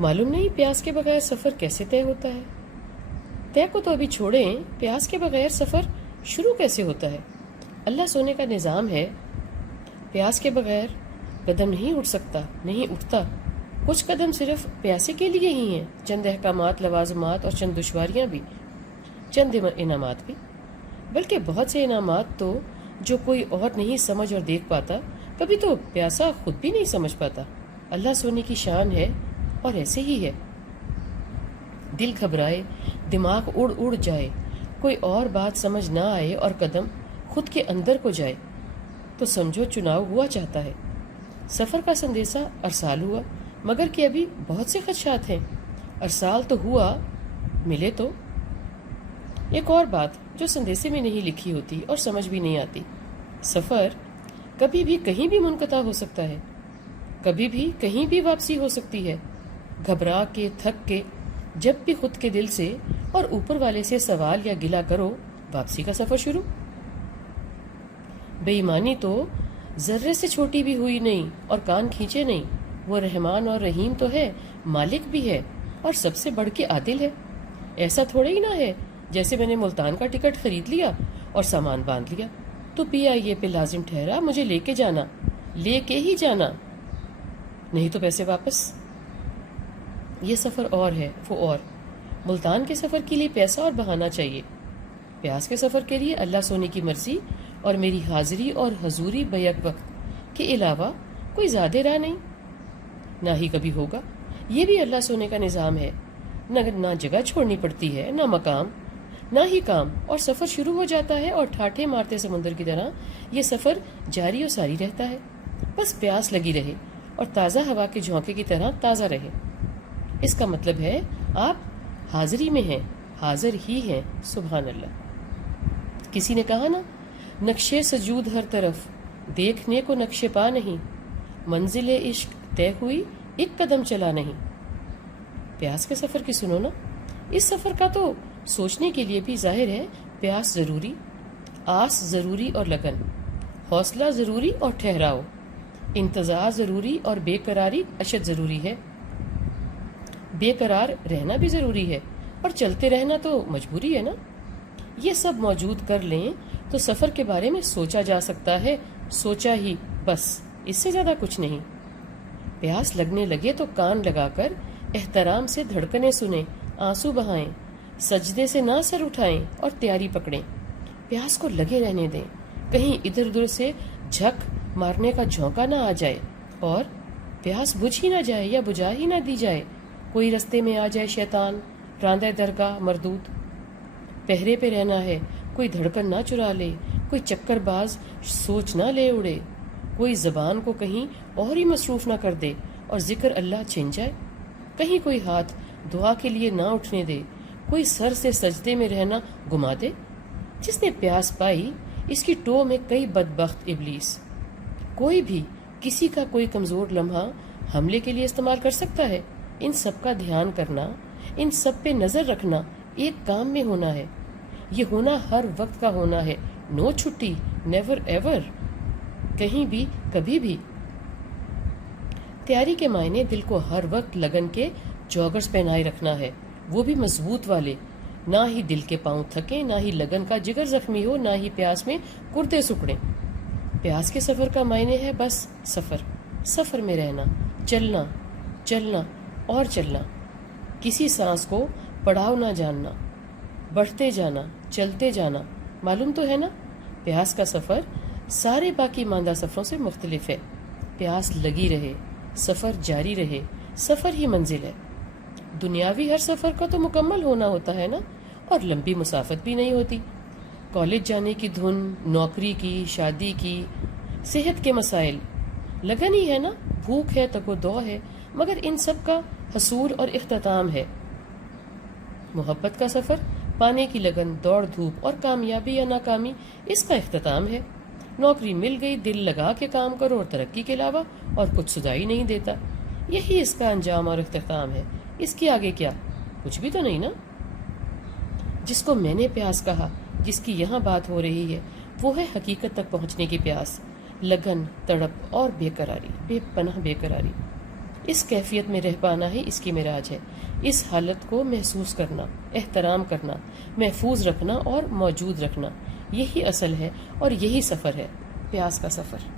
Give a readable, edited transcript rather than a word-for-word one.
معلوم نہیں پیاس کے بغیر سفر کیسے طے ہوتا ہے۔ طے کو تو ابھی چھوڑیں، پیاس کے بغیر سفر شروع کیسے ہوتا ہے؟ اللہ سونے کا نظام ہے، پیاس کے بغیر قدم نہیں اٹھ سکتا، نہیں اٹھتا۔ کچھ قدم صرف پیاسے کے لیے ہی ہیں، چند احکامات، لوازمات اور چند دشواریاں بھی، چند انعامات بھی، بلکہ بہت سے انعامات تو جو کوئی اور نہیں سمجھ اور دیکھ پاتا، کبھی تو پیاسا خود بھی نہیں سمجھ پاتا۔ اللہ سونے کی شان ہے اور ایسے ہی ہے۔ دل گھبرائے، دماغ اڑ اڑ جائے، کوئی اور بات سمجھ نہ آئے اور قدم خود کے اندر کو جائے تو سمجھو چناؤ ہوا چاہتا ہے۔ سفر کا سندیسہ ارسال ہوا، مگر کہ ابھی بہت سے خدشات ہیں۔ ارسال تو ہوا، ملے تو؟ ایک اور بات جو سندیسے میں نہیں لکھی ہوتی اور سمجھ بھی نہیں آتی، سفر کبھی بھی کہیں بھی منقطع ہو سکتا ہے، کبھی بھی کہیں بھی واپسی ہو سکتی ہے۔ گھبرا کے، تھک کے، جب بھی خود کے دل سے اور اوپر والے سے سوال یا گلہ کرو، واپسی کا سفر شروع۔ بے ایمانی تو ذرے سے چھوٹی بھی ہوئی نہیں اور کان کھینچے نہیں۔ وہ رحمان اور رحیم تو ہے، مالک بھی ہے اور سب سے بڑھ کے عادل ہے۔ ایسا تھوڑے ہی نہ ہے جیسے میں نے ملتان کا ٹکٹ خرید لیا اور سامان باندھ لیا تو PIA پہ لازم ٹھہرا مجھے لے کے جانا، لے کے ہی جانا، نہیں تو پیسے واپس۔ یہ سفر اور ہے، وہ اور۔ ملتان کے سفر کے لیے پیسہ اور بہانہ چاہیے، پیاس کے سفر کے لیے اللہ سونے کی مرضی اور میری حاضری اور حضوری بیک وقت کے علاوہ کوئی زیادہ راہ نہیں، نہ ہی کبھی ہوگا۔ یہ بھی اللہ سونے کا نظام ہے، نہ جگہ چھوڑنی پڑتی ہے، نہ مقام، نہ ہی کام، اور سفر شروع ہو جاتا ہے اور ٹھاٹھے مارتے سمندر کی طرح یہ سفر جاری و ساری رہتا ہے۔ بس پیاس لگی رہے اور تازہ ہوا کے جھونکے کی طرح تازہ رہے۔ اس کا مطلب ہے آپ حاضری میں ہیں، حاضر ہی ہیں۔ سبحان اللہ۔ کسی نے کہا نا، نقشے سجود ہر طرف، دیکھنے کو نقشے پا نہیں، منزل عشق طے ہوئی، ایک قدم چلا نہیں۔ پیاس کے سفر کی سنو نا، اس سفر کا تو سوچنے کے لیے بھی ظاہر ہے پیاس ضروری، آس ضروری اور لگن، حوصلہ ضروری اور ٹھہراؤ، انتظار ضروری اور بے قراری اشد ضروری ہے۔ بے قرار رہنا بھی ضروری ہے اور چلتے رہنا تو مجبوری ہے نا۔ یہ سب موجود کر لیں تو سفر کے بارے میں سوچا جا سکتا ہے، سوچا ہی بس، اس سے زیادہ کچھ نہیں۔ پیاس لگنے لگے تو کان لگا کر احترام سے دھڑکنیں سنیں، آنسو بہائیں، سجدے سے نہ سر اٹھائیں اور تیاری پکڑیں۔ پیاس کو لگے رہنے دیں، کہیں ادھر ادھر سے جھک مارنے کا جھونکا نہ آ جائے اور پیاس بجھ ہی نہ جائے یا بجھا ہی نہ دی جائے، کوئی رستے میں آ جائے شیطان، راندہ درگاہ مردود۔ پہرے پہ رہنا ہے، کوئی دھڑکن نہ چرا لے، کوئی چکر باز سوچ نہ لے اڑے، کوئی زبان کو کہیں اور ہی مصروف نہ کر دے اور ذکر اللہ چھن جائے، کہیں کوئی ہاتھ دعا کے لیے نہ اٹھنے دے، کوئی سر سے سجدے میں رہنا گما دے۔ جس نے پیاس پائی، اس کی ٹو میں کئی بدبخت ابلیس، کوئی بھی کسی کا کوئی کمزور لمحہ حملے کے لیے استعمال کر سکتا ہے۔ ان سب کا دھیان کرنا، ان سب پہ نظر رکھنا ایک کام میں ہونا ہے۔ یہ ہونا ہر وقت کا ہونا ہے، نو چھٹی، نیور ایور، کہیں بھی کبھی بھی۔ تیاری کے معنی دل کو ہر وقت لگن کے جوگرز پہنائے رکھنا ہے، وہ بھی مضبوط والے، نہ ہی دل کے پاؤں تھکیں، نہ ہی لگن کا جگر زخمی ہو، نہ ہی پیاس میں کردے سکڑیں۔ پیاس کے سفر کا معنی ہے بس سفر، سفر میں رہنا، چلنا، چلنا اور چلنا، کسی سانس کو پڑاؤ نہ جاننا، بڑھتے جانا، چلتے جانا۔ معلوم تو ہے نا، پیاس کا سفر سارے باقی ماندہ سفروں سے مختلف ہے۔ پیاس لگی رہے، سفر جاری رہے، سفر ہی منزل ہے۔ دنیاوی ہر سفر کا تو مکمل ہونا ہوتا ہے نا، اور لمبی مسافت بھی نہیں ہوتی۔ کالج جانے کی دھن، نوکری کی، شادی کی، صحت کے مسائل، لگن ہی ہے نا، بھوک ہے، تگ و دو ہے، مگر ان سب کا حصول اور اختتام ہے۔ محبت کا سفر، پانے کی لگن، دوڑ دھوپ اور کامیابی یا ناکامی، اس کا اختتام ہے۔ نوکری مل گئی، دل لگا کے کام کرو اور ترقی کے علاوہ اور کچھ سدائی نہیں دیتا، یہی اس کا انجام اور اختتام ہے۔ اس کے آگے کیا؟ کچھ بھی تو نہیں نا۔ جس کو میں نے پیاس کہا، جس کی یہاں بات ہو رہی ہے، وہ ہے حقیقت تک پہنچنے کی پیاس، لگن، تڑپ اور بے قراری، بے پناہ بے قراری۔ اس کیفیت میں رہ پانا ہی اس کی معراج ہے۔ اس حالت کو محسوس کرنا، احترام کرنا، محفوظ رکھنا اور موجود رکھنا، یہی اصل ہے اور یہی سفر ہے، پیاس کا سفر۔